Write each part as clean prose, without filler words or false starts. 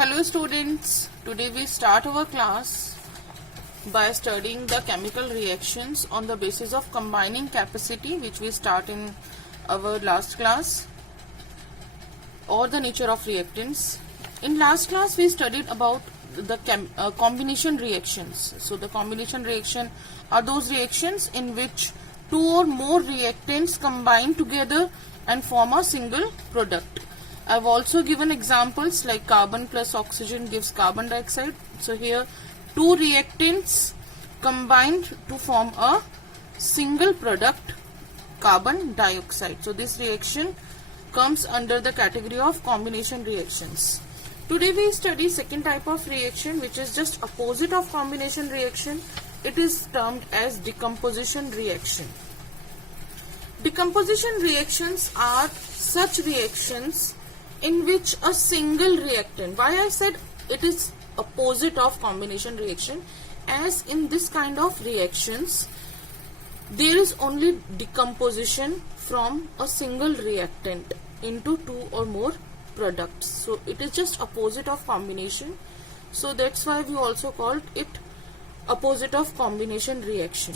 Hello students, today we start our class by studying the chemical reactions on the basis of combining capacity, which we start in our last class, or the nature of reactants. In last class we studied about the combination reactions. So the combination reaction are those reactions in which two or more reactants combine together and form a single product. I've also given examples like carbon plus oxygen gives carbon dioxide. So here two reactants combined to form a single product, carbon dioxide. So this reaction comes under the category of combination reactions. Today we study second type of reaction, which is just opposite of combination reaction. It is termed as decomposition reaction. Decomposition reactions are such reactions in which a single reactant, why I said it is opposite of combination reaction, as in this kind of reactions there is only decomposition from a single reactant into two or more products. So it is just opposite of combination. So that's why we also called it opposite of combination reaction.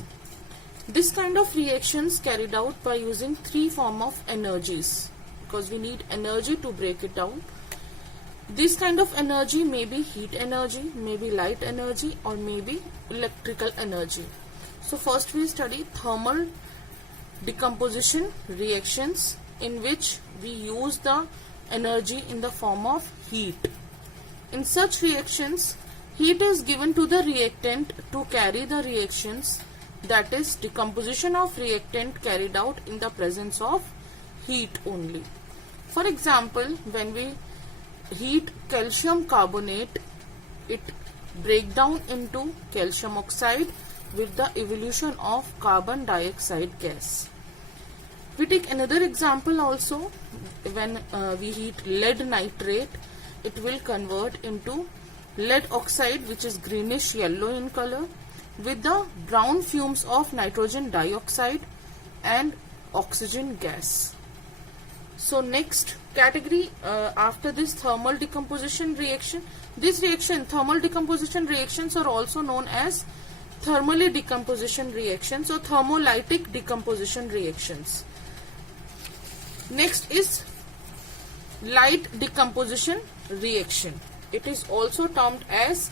This kind of reactions carried out by using three form of energies, because we need energy to break it down. This kind of energy may be heat energy, may be light energy, or may be electrical energy. So first we study thermal decomposition reactions, in which we use the energy in the form of heat. In such reactions, heat is given to the reactant to carry the reactions, that is decomposition of reactant carried out in the presence of heat only. For example, when we heat calcium carbonate, it break down into calcium oxide with the evolution of carbon dioxide gas. We take another example also. When we heat lead nitrate, it will convert into lead oxide, which is greenish yellow in color, with the brown fumes of nitrogen dioxide and oxygen gas. So next category after this thermal decomposition reaction, this reaction thermal decomposition reactions are also known as thermally decomposition reactions or thermolytic decomposition reactions. Next is light decomposition reaction. It is also termed as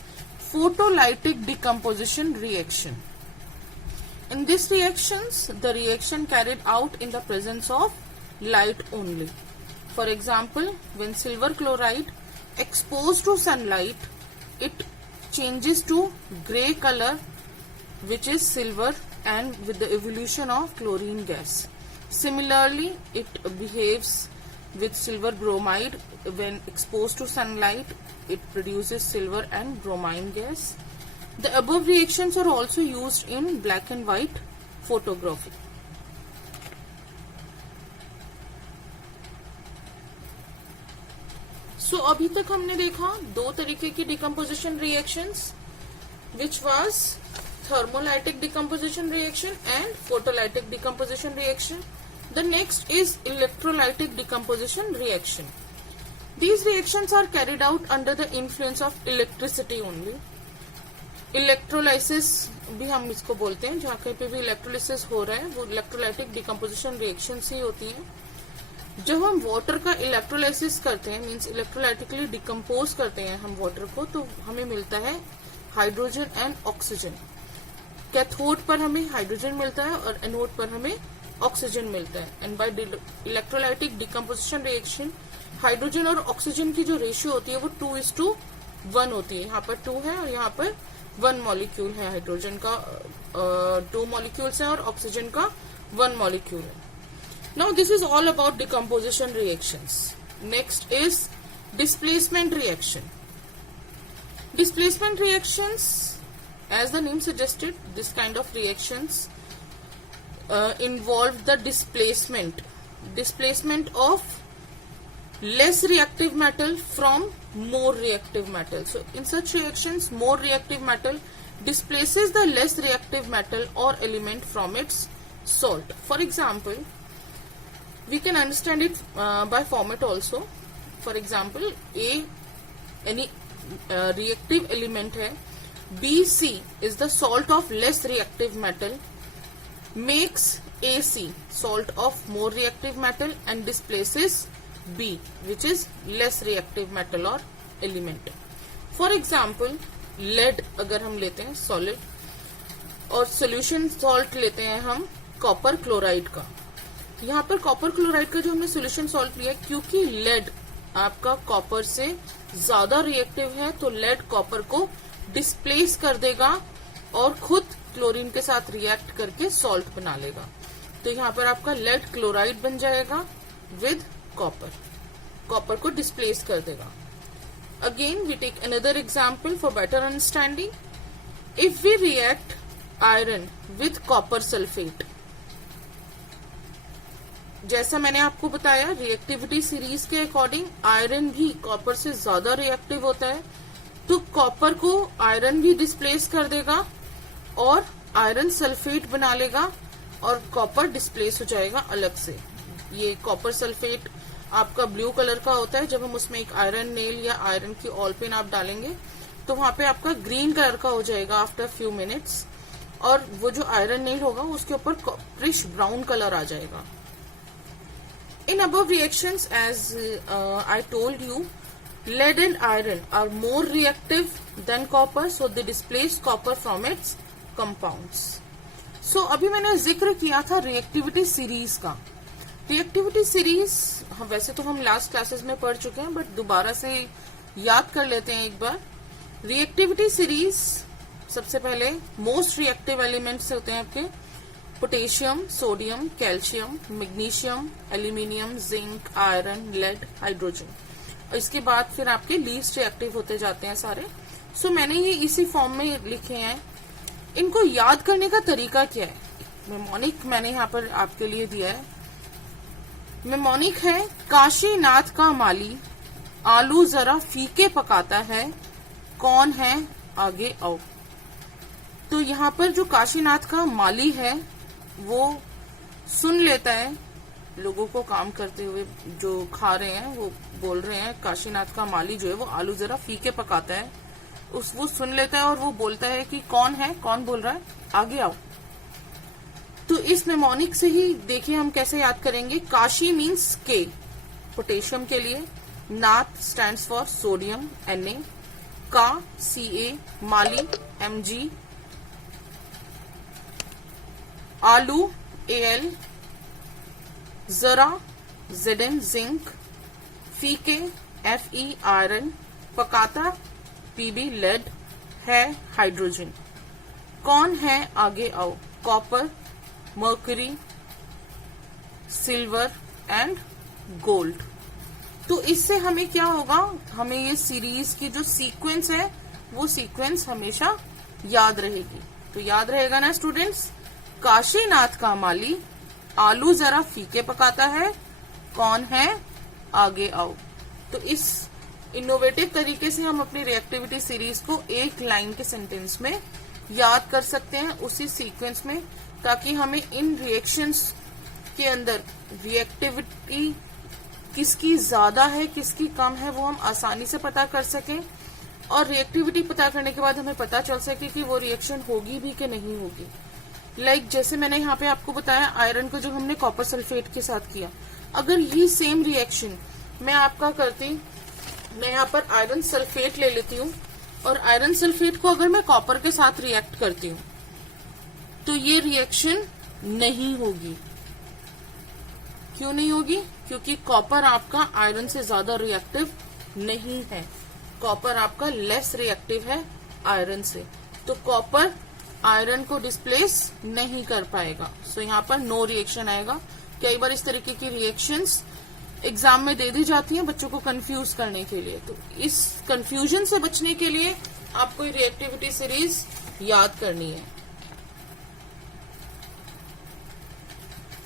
photolytic decomposition reaction. In these reactions, the reaction carried out in the presence of light only. For example, when silver chloride exposed to sunlight, it changes to grey color, which is silver, and with the evolution of chlorine gas. Similarly, it behaves with silver bromide. When exposed to sunlight, it produces silver and bromine gas. The above reactions are also used in black and white photography. So अभी तक हमने देखा दो तरीके की decomposition reactions, which was thermolytic decomposition reaction and photolytic decomposition reaction. The next is electrolytic decomposition reaction. These reactions are carried out under the influence of electricity only. Electrolysis भी हम इसको बोलते हैं, जहाँ कहीं पे भी इलेक्ट्रोलाइसिस हो रहा है वो इलेक्ट्रोलाइटिक डिकम्पोजिशन रिएक्शन ही होती है. जब हम वाटर का इलेक्ट्रोलाइसिस करते हैं, मींस इलेक्ट्रोलाइटिकली डिकम्पोज करते हैं हम वाटर को, तो हमें मिलता है हाइड्रोजन एंड ऑक्सीजन. कैथोड पर हमें हाइड्रोजन मिलता है और एनोड पर हमें ऑक्सीजन मिलता है. And by electrolytic decomposition reaction hydrogen और ऑक्सीजन की जो रेशियो होती है वो 2:1 होती है. यहाँ पर 2 है और यहाँ पर 1 मॉलिक्यूल है. हाइड्रोजन का 2 मॉलिक्यूल्स है और ऑक्सीजन का 1 मॉलिक्यूल है. Now this is all about decomposition reactions. Next is displacement reaction. Displacement reactions, as the name suggested, this kind of reactions involve the displacement of less reactive metal from more reactive metal. So in such reactions, more reactive metal displaces the less reactive metal or element from its salt. For example, we can understand it by format also. For example, any reactive element है, BC is the salt of less reactive metal, makes AC salt of more reactive metal and displaces B which is less reactive metal or element. For example, lead अगर हम लेते हैं solid और solution salt लेते हैं हम copper chloride का। यहाँ पर कॉपर क्लोराइड का जो हमने सोल्यूशन सॉल्ट लिया क्योंकि लेड आपका कॉपर से ज्यादा रिएक्टिव है तो लेड कॉपर को डिस्प्लेस कर देगा और खुद क्लोरीन के साथ रिएक्ट करके सॉल्ट बना लेगा। तो यहाँ पर आपका लेड क्लोराइड बन जाएगा विद कॉपर, कॉपर को डिस्प्लेस कर देगा। Again we take another example for better understanding. If we react iron with copper sulphate, जैसा मैंने आपको बताया रिएक्टिविटी सीरीज के अकॉर्डिंग आयरन भी कॉपर से ज्यादा रिएक्टिव होता है, तो कॉपर को आयरन भी डिस्प्लेस कर देगा और आयरन सल्फेट बना लेगा और कॉपर डिस्प्लेस हो जाएगा अलग से। ये कॉपर सल्फेट आपका ब्लू कलर का होता है, जब हम उसमें एक आयरन नेल या आयरन की ऑल पेन आप डालेंगे तो वहां पे आपका ग्रीन कलर का हो जाएगा आफ्टर फ्यू मिनट्स, और वो जो आयरन नेल होगा उसके ऊपर कॉपरिश ब्राउन कलर आ जाएगा। In above reactions, as I told you, lead and iron are more reactive than copper, so they displace copper from its compounds. So अभी मैंने जिक्र किया था रिएक्टिविटी सीरीज का। रिएक्टिविटी सीरीज वैसे तो हम लास्ट क्लासेस में पढ़ चुके हैं, बट दोबारा से याद कर लेते हैं एक बार। रिएक्टिविटी सीरीज सबसे पहले मोस्ट रिएक्टिव एलिमेंट्स होते हैं आपके potassium, sodium, calcium, magnesium, aluminium, zinc, iron, lead, hydrogen. इसके बाद फिर आपके लीस्ट रिएक्टिव होते जाते हैं सारे। सो मैंने ये इसी फॉर्म में लिखे हैं। इनको याद करने का तरीका क्या है? मेमोनिक मैंने यहाँ पर आपके लिए दिया है। मेमोनिक है काशीनाथ का माली, आलू जरा फीके पकाता है, कौन है आगे आओ। तो यहाँ पर जो काशीनाथ का माली है वो सुन लेता है लोगों को काम करते हुए, जो खा रहे हैं वो बोल रहे हैं काशीनाथ का माली जो है वो आलू जरा फीके पकाता है, वो सुन लेता है और वो बोलता है कि कौन है, कौन बोल रहा है, आगे आओ। तो इस मेमोनिक से ही देखिए हम कैसे याद करेंगे। काशी मीन्स के पोटेशियम के लिए, नाथ स्टैंड्स फॉर सोडियम Na, का Ca, माली Mg, आलू Al, जरा Zn जिंक, फीके Fe आयरन, पकाता Pb लेड, है हाइड्रोजन, कौन है आगे आओ copper, mercury, silver and gold. तो इससे हमें क्या होगा, हमें ये सीरीज की जो सीक्वेंस है वो सीक्वेंस हमेशा याद रहेगी। तो याद रहेगा ना स्टूडेंट्स, काशीनाथ का माली आलू जरा फीके पकाता है, कौन है आगे आओ। तो इस इनोवेटिव तरीके से हम अपनी रिएक्टिविटी सीरीज को एक लाइन के सेंटेंस में याद कर सकते हैं उसी सीक्वेंस में, ताकि हमें इन रिएक्शंस के अंदर रिएक्टिविटी किसकी ज्यादा है किसकी कम है वो हम आसानी से पता कर सकें, और रिएक्टिविटी पता करने के बाद हमें पता चल सके कि वो रिएक्शन होगी भी कि नहीं होगी। जैसे मैंने यहाँ पे आपको बताया आयरन को जो हमने कॉपर सल्फेट के साथ किया, अगर ये सेम रिएक्शन मैं आपका करती, मैं यहाँ पर आयरन सल्फेट ले लेती हूँ और आयरन सल्फेट को अगर मैं कॉपर के साथ रिएक्ट करती हूँ तो ये रिएक्शन नहीं होगी। क्यों नहीं होगी? क्योंकि कॉपर आपका आयरन से ज्यादा रिएक्टिव नहीं है, कॉपर आपका लेस रिएक्टिव है आयरन से, तो कॉपर आयरन को डिस्प्लेस नहीं कर पाएगा। सो यहाँ पर नो रिएक्शन आएगा। कई बार इस तरीके की रिएक्शंस एग्जाम में दे दी जाती हैं बच्चों को कंफ्यूज करने के लिए, तो इस कंफ्यूजन से बचने के लिए आपको रिएक्टिविटी सीरीज याद करनी है।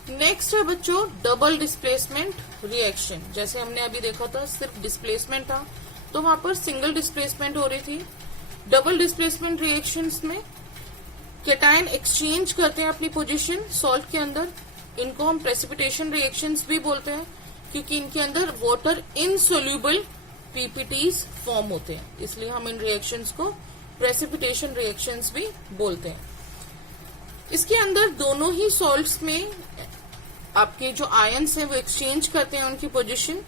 नेक्स्ट है बच्चों डबल डिस्प्लेसमेंट रिएक्शन। जैसे हमने अभी देखा था सिर्फ डिस्प्लेसमेंट था, तो वहां पर सिंगल डिस्प्लेसमेंट हो रही थी। डबल डिस्प्लेसमेंट रिएक्शंस में कैटायन एक्सचेंज करते हैं अपनी पोजीशन सॉल्ट के अंदर। इनको हम प्रेसिपिटेशन रिएक्शंस भी बोलते हैं, क्योंकि इनके अंदर वाटर इनसोल्यूबल पीपीटीज फॉर्म होते हैं, इसलिए हम इन रिएक्शंस को प्रेसिपिटेशन रिएक्शंस भी बोलते हैं। इसके अंदर दोनों ही सॉल्ट्स में आपके जो आयंस हैं वो एक्सचेंज करते हैं उनकी position.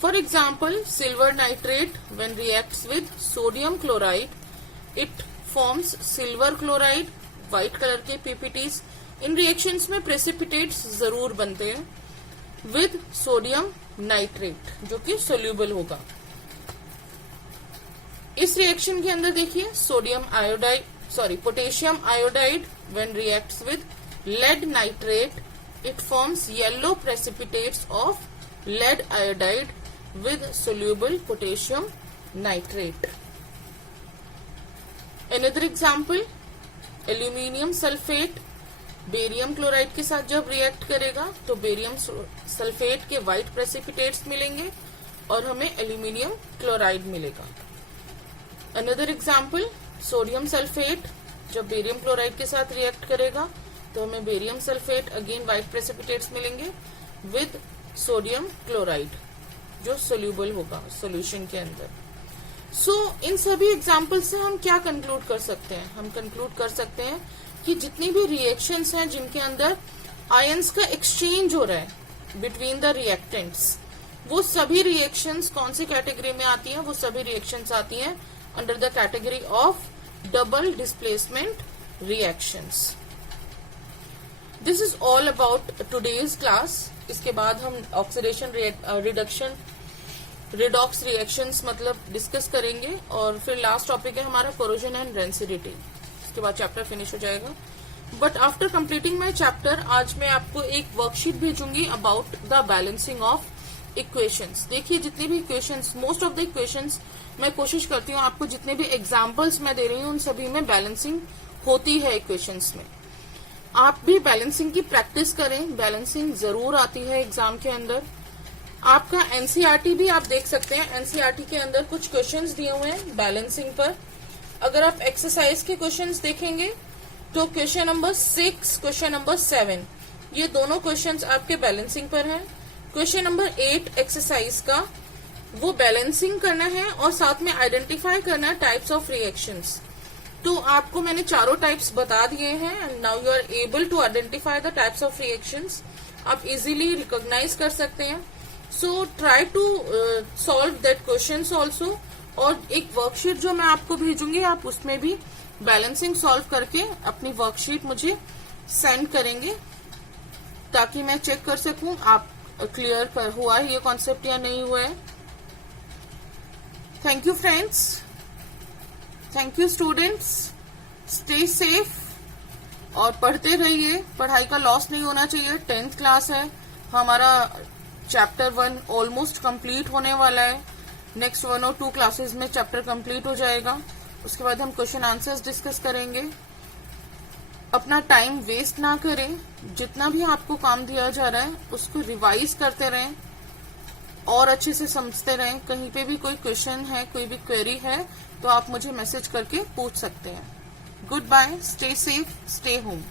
For example silver nitrate when reacts with sodium chloride it forms silver chloride, white colour के पीपीटीज। इन रिएक्शंस में प्रेसिपिटेट्स जरूर बनते हैं विद सोडियम नाइट्रेट जो कि सोल्यूबल होगा। इस रिएक्शन के अंदर देखिए potassium iodide when reacts with lead nitrate it forms yellow precipitates of lead iodide with soluble potassium nitrate. Another example aluminium sulphate barium chloride के साथ जब रिएक्ट करेगा तो बेरियम सल्फेट के व्हाइट प्रेसिपिटेट्स मिलेंगे और हमें एल्यूमिनियम क्लोराइड मिलेगा। अनदर एग्जाम्पल सोडियम सल्फेट जब बेरियम क्लोराइड के साथ रिएक्ट करेगा तो हमें barium sulphate again white precipitates मिलेंगे विद सोडियम क्लोराइड जो सोल्यूबल होगा सॉल्यूशन के अंदर। इन सभी एग्जाम्पल से हम क्या कंक्लूड कर सकते हैं? हम कंक्लूड कर सकते हैं कि जितनी भी रिएक्शंस हैं जिनके अंदर आयंस का एक्सचेंज हो रहा है बिटवीन द रिएक्टेंट्स, वो सभी रिएक्शंस कौन सी कैटेगरी में आती हैं? वो सभी रिएक्शंस आती हैं under the category of double displacement reactions. This is all about today's class. इसके बाद हम ऑक्सीडेशन रिडक्शन रिडॉक्स रिएक्शंस मतलब डिस्कस करेंगे और फिर लास्ट टॉपिक है हमारा कोरोजन एंड रेंसिडिटी। इसके बाद चैप्टर फिनिश हो जाएगा। But after completing my chapter आज मैं आपको एक वर्कशीट भेजूंगी about the balancing of equations. देखिए जितनी भी equations, most of the equations मैं कोशिश करती हूँ आपको जितने भी एग्जाम्पल्स मैं दे रही हूँ उन सभी में बैलेंसिंग होती है इक्वेशंस में। आप भी बैलेंसिंग की प्रैक्टिस करें, बैलेंसिंग जरूर आती है एग्जाम के अंदर। आपका एनसीईआरटी भी आप देख सकते हैं, एनसीईआरटी के अंदर कुछ क्वेश्चंस दिए हुए हैं बैलेंसिंग पर। अगर आप एक्सरसाइज के क्वेश्चंस देखेंगे तो क्वेश्चन नंबर 6, क्वेश्चन नंबर 7 ये दोनों क्वेश्चंस आपके बैलेंसिंग पर हैं। क्वेश्चन नंबर 8 एक्सरसाइज का वो बैलेंसिंग करना है और साथ में आइडेंटिफाई करना है टाइप्स ऑफ रिएक्शंस। तो आपको मैंने चारों टाइप्स बता दिए हैं and now you are able to identify the types of reactions. आप इजीली रिकॉग्नाइज कर सकते हैं। So try to solve that questions also. और एक वर्कशीट जो मैं आपको भेजूंगी आप उसमें भी बैलेंसिंग सॉल्व करके अपनी वर्कशीट मुझे सेंड करेंगे ताकि मैं चेक कर सकूं आप क्लियर हुआ है ये कॉन्सेप्ट या नहीं हुआ है। Thank you friends, thank you students, stay safe और पढ़ते रहिए। पढ़ाई का लॉस नहीं होना चाहिए। 10th क्लास है, हमारा चैप्टर 1 ऑलमोस्ट कंप्लीट होने वाला है। नेक्स्ट 1 और 2 क्लासेस में चैप्टर कंप्लीट हो जाएगा। उसके बाद हम क्वेश्चन आंसर्स डिस्कस करेंगे। अपना टाइम वेस्ट ना करें, जितना भी आपको काम दिया जा रहा है उसको रिवाइज करते रहें और अच्छे से समझते रहें। कहीं पे भी कोई क्वेश्चन है, कोई भी क्वेरी है तो आप मुझे मैसेज करके पूछ सकते हैं। Goodbye, stay safe, stay home.